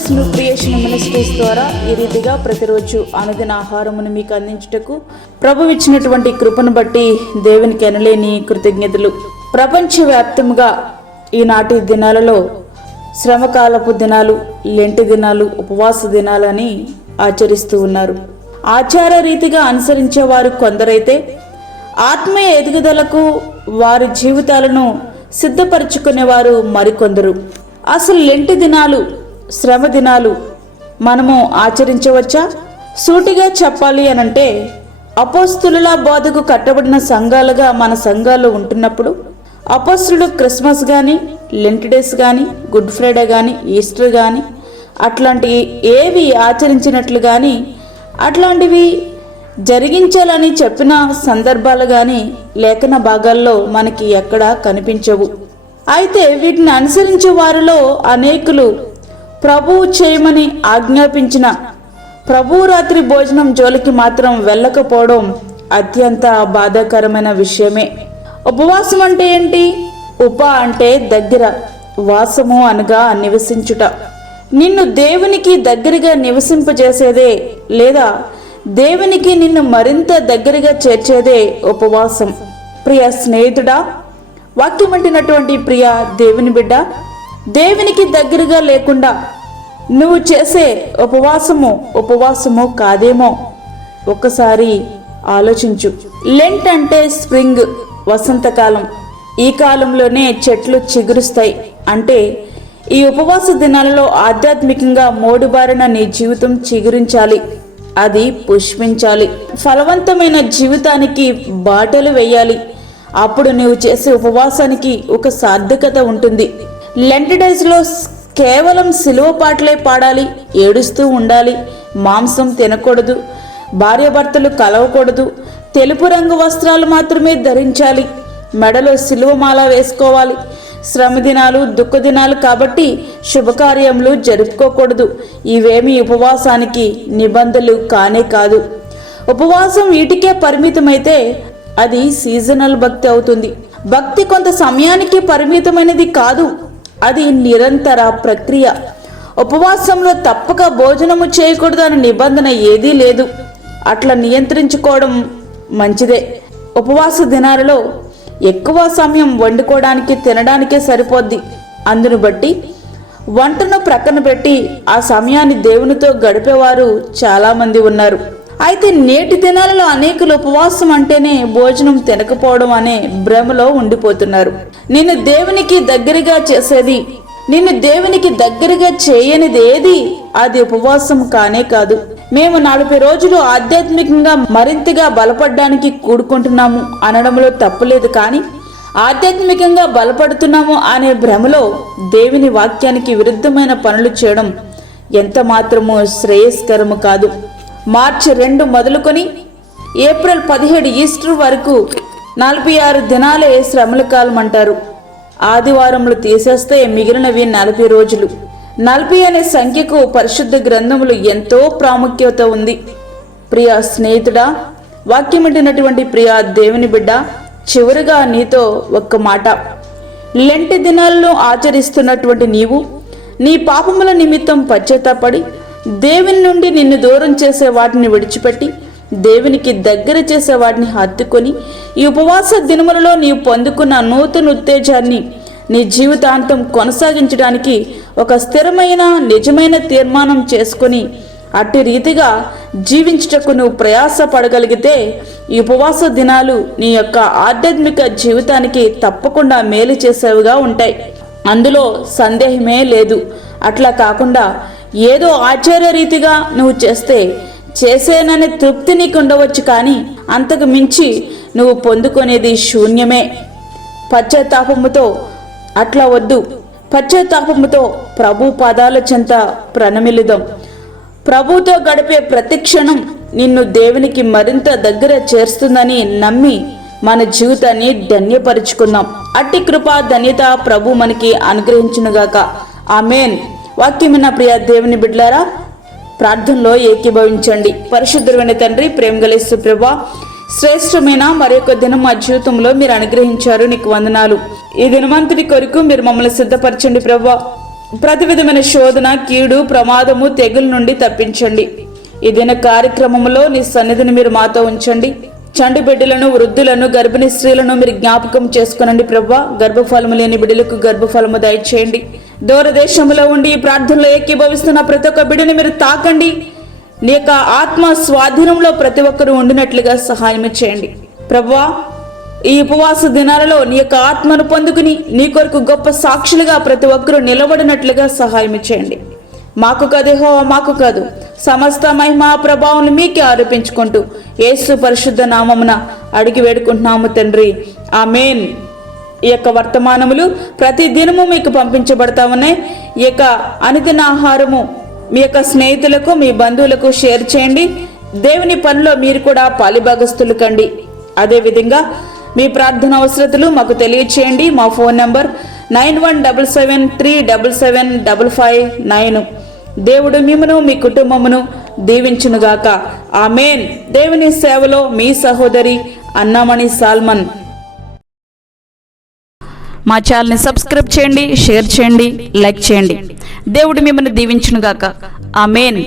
Jesus new creation ministries ద్వారా ఈ రీతిగా ప్రతిరోజు అనుదిన ఆహారమును మీకు అందించుటకు ప్రభువు ఇచ్చినటువంటి కృపను బట్టి దేవునికి ఎనలేని కృతజ్ఞతలు. ప్రపంచవ్యాప్తంగా ఈనాటి దినాలలో శ్రమకాలపు దినాలు, లెంటి దినాలు, ఉపవాస దినాలని ఆచరిస్తూ ఉన్నారు. ఆచార రీతిగా అనుసరించేవారు కొందరైతే ఆత్మీయ ఎదుగుదలకు వారి జీవితాలను సిద్ధపరచుకునేవారు మరికొందరు. అసలు లెంటి దినాలు, శ్రమ దినాలు మనము ఆచరించవచ్చా? సూటిగా చెప్పాలి అనంటే అపోస్తులుల బోధకు కట్టబడిన సంఘాలుగా మన సంఘాల్లో ఉంటున్నప్పుడు అపోస్తులు క్రిస్మస్ కానీ, లెంట్ డేస్ కానీ, గుడ్ ఫ్రైడే కానీ, ఈస్టర్ కానీ అట్లాంటి ఏవి ఆచరించినట్లు కానీ అట్లాంటివి జరిగించాలని చెప్పిన సందర్భాలు కానీ లేఖన భాగాల్లో మనకి ఎక్కడా కనిపించవు. అయితే వీటిని అనుసరించే వారిలో అనేకులు ప్రభువు చేయమని ఆజ్ఞాపించిన ప్రభువు రాత్రి భోజనం జోలికి మాత్రం వెళ్ళకపోవడం అత్యంత బాధాకరమైన విషయమే. ఉపవాసం అంటే ఏంటి? ఉప అంటే దగ్గర, వాసము అనగా నివసించుట. నిన్ను దేవునికి దగ్గరగా నివసింపజేసేదే లేదా దేవునికి నిన్ను మరింత దగ్గరగా చేర్చేదే ఉపవాసం. ప్రియ స్నేహితుడా, వాక్యం అంటున్నటువంటి ప్రియ దేవుని బిడ్డ, దేవునికి దగ్గరగా లేకుండా నువ్వు చేసే ఉపవాసము కాదేమో ఒక్కసారి ఆలోచించు. లెంట్ అంటే స్ప్రింగ్, వసంతకాలం. ఈ కాలంలోనే చెట్లు చిగురుస్తాయి. అంటే ఈ ఉపవాస దినాలలో ఆధ్యాత్మికంగా మోడుబారిన నీ జీవితం చిగురించాలి, అది పుష్పించాలి, ఫలవంతమైన జీవితానికి బాటలు వేయాలి. అప్పుడు నీవు చేసే ఉపవాసానికి ఒక సార్థకత ఉంటుంది. లెంట్ డేస్లో కేవలం సిలువ పాటలే పాడాలి, ఏడుస్తూ ఉండాలి, మాంసం తినకూడదు, భార్యాభర్తలు కలవకూడదు, తెలుపు రంగు వస్త్రాలు మాత్రమే ధరించాలి, మెడలో సిలువమాల వేసుకోవాలి. శ్రమ దినాలు, దుఃఖ దినాలు కాబట్టి శుభకార్యములు జరుపుకోకూడదు. ఇవేమీ ఉపవాసానికి నిబంధనలు కానే కాదు. ఉపవాసం వీటికే పరిమితమైతే అది సీజనల్ భక్తి అవుతుంది. భక్తి కొంత సమయానికి పరిమితమైనది కాదు, అది నిరంతర ప్రక్రియ. ఉపవాసంలో తప్పక భోజనము చేయకూడదు అనే నిబంధన ఏదీ లేదు. అట్లా నియంత్రించుకోవడం మంచిదే. ఉపవాస దినాలలో ఎక్కువ సమయం వండుకోవడానికి, తినడానికే సరిపోద్ది. అందును బట్టి వంటను ప్రక్కన పెట్టి ఆ సమయాన్ని దేవునితో గడిపేవారు చాలామంది ఉన్నారు. అయితే నేటి దినాలలో అనేకులు ఉపవాసం అంటేనే భోజనం తినకపోవడం అనే భ్రమలో ఉండిపోతున్నారు. నిన్ను దేవునికి దగ్గరగా చేసేది, నిన్ను దేవునికి దగ్గరగా చేయనిది ఏది అది ఉపవాసం కానే కాదు. మేము 40 రోజులు ఆధ్యాత్మికంగా మరింతగా బలపడడానికి కూడుకుంటున్నాము అనడంలో తప్పులేదు. కానీ ఆధ్యాత్మికంగా బలపడుతున్నాము అనే భ్రమలో దేవుని వాక్యానికి విరుద్ధమైన పనులు చేయడం ఎంత మాత్రమూ శ్రేయస్కరము కాదు. మార్చి 2 మొదలుకొని ఏప్రిల్ 17 ఈస్టర్ వరకు 46 దినాలే శ్రమల కాలం అంటారు. ఆదివారములు తీసేస్తే మిగిలినవి 40 రోజులు. 40 అనే సంఖ్యకు పరిశుద్ధ గ్రంథములు ఎంతో ప్రాముఖ్యత ఉంది. ప్రియ స్నేహితుడా, వాక్యం వింటున్నటువంటి ప్రియ దేవుని బిడ్డ, చివరిగా నీతో ఒక్క మాట. లెంటి దినాలను ఆచరిస్తున్నటువంటి నీవు నీ పాపముల నిమిత్తం పశ్చాత్తాపడి దేవుని నుండి నిన్ను దూరం చేసే వాటిని విడిచిపెట్టి దేవునికి దగ్గర చేసే వాటిని హత్తుకొని ఈ ఉపవాస దినములలో నీవు పొందుకున్న నూతన ఉత్తేజాన్ని నీ జీవితాంతం కొనసాగించడానికి ఒక స్థిరమైన నిజమైన తీర్మానం చేసుకొని అట్టి రీతిగా జీవించుటకు నువ్వు ప్రయాస పడగలిగితే ఈ ఉపవాస దినాలు నీ యొక్క ఆధ్యాత్మిక జీవితానికి తప్పకుండా మేలు చేసేవిగా ఉంటాయి. అందులో సందేహమే లేదు. అట్లా కాకుండా ఏదో ఆచార్య రీతిగా నువ్వు చేసేననే తృప్తి నీకు ఉండవచ్చు, కానీ అంతకు మించి నువ్వు పొందుకునేది శూన్యమే. పశ్చాత్తాపముతో అట్లా వద్దు. పశ్చాత్తాపముతో ప్రభు పాదాల చెంత ప్రణమిలిదాం. ప్రభుతో గడిపే ప్రతి క్షణం నిన్ను దేవునికి మరింత దగ్గర చేరుస్తుందని నమ్మి మన జీవితాన్ని ధన్యపరుచుకుందాం. అట్టి కృపా ధన్యత ప్రభు మనకి అనుగ్రహించునుగాక. ఆమేన్. వాక్యమైన ప్రియ దేవుని బిడ్డలారా, ప్రార్థనలో ఏకీభవించండి. పరిశుద్ధుడైన తండ్రి, ప్రేమ గల ప్రభువా, శ్రేష్టమైన మరొక దినం మా జీవితంలో మీరు అనుగ్రహించారు. నీకు వందనాలు. ఈ దినమంతటి కొరకు మీరు మమ్మల్ని సిద్ధపరచండి ప్రభువా. ప్రతి విధమైన శోధన, కీడు, ప్రమాదము, తెగుల నుండి తప్పించండి. ఈ దిన కార్యక్రమంలో నీ సన్నిధిని మీరు మాతో ఉంచండి. చంటి బిడ్డలను, వృద్ధులను, గర్భిణీ స్త్రీలను మీరు జ్ఞాపకం చేసుకునండి ప్రభువా. గర్భఫలము లేని బిడ్డలకు గర్భఫలము దయచేయండి. దూరదేశంలో ఉండి ఈ ప్రార్థనలో ఏకీభవిస్తున్న ప్రతి ఒక్క బిడ్డని మీరు తాకండి. నీ యొక్క ఆత్మ స్వాధీనంలో ప్రతి ఒక్కరూ ఉండినట్లుగా సహాయం చేయండి ప్రభువా. ఈ ఉపవాస దినాలలో నీ యొక్క ఆత్మను పొందుకుని నీ కొరకు గొప్ప సాక్షులుగా ప్రతి ఒక్కరూ నిలబడినట్లుగా సహాయం చేయండి. మాకు కాదు యెహోవా, మాకు కాదు, సమస్త మహిమ ప్రభావం మీకే ఆరోపించుకుంటూ యేసు పరిశుద్ధ నామమున అడిగి వేడుకుంటున్నాము తండ్రి, ఆమేన్. ఈ యొక్క వర్తమానములు ప్రతి దినము మీకు పంపించబడతా ఉన్నాయి. ఈ యొక్క అనుదిన ఆహారము మీ యొక్క స్నేహితులకు, మీ బంధువులకు షేర్ చేయండి. దేవుని పనిలో మీరు కూడా పాలిభాగస్తులు కండి. అదేవిధంగా మీ ప్రార్థన అవసరతలు మాకు తెలియచేయండి. మా ఫోన్ నంబర్ 9177377559. దేవుడు మిమ్మును మీ కుటుంబమును దీవించునుగాక. ఆమేన్. దేవుని సేవలో మీ సహోదరి అన్నామణి సాల్మన్. మా ఛానల్ని సబ్స్క్రైబ్ చేయండి, షేర్ చేయండి, లైక్ చేయండి. దేవుడు మిమ్మల్ని దీవించునుగాక. ఆమేన్.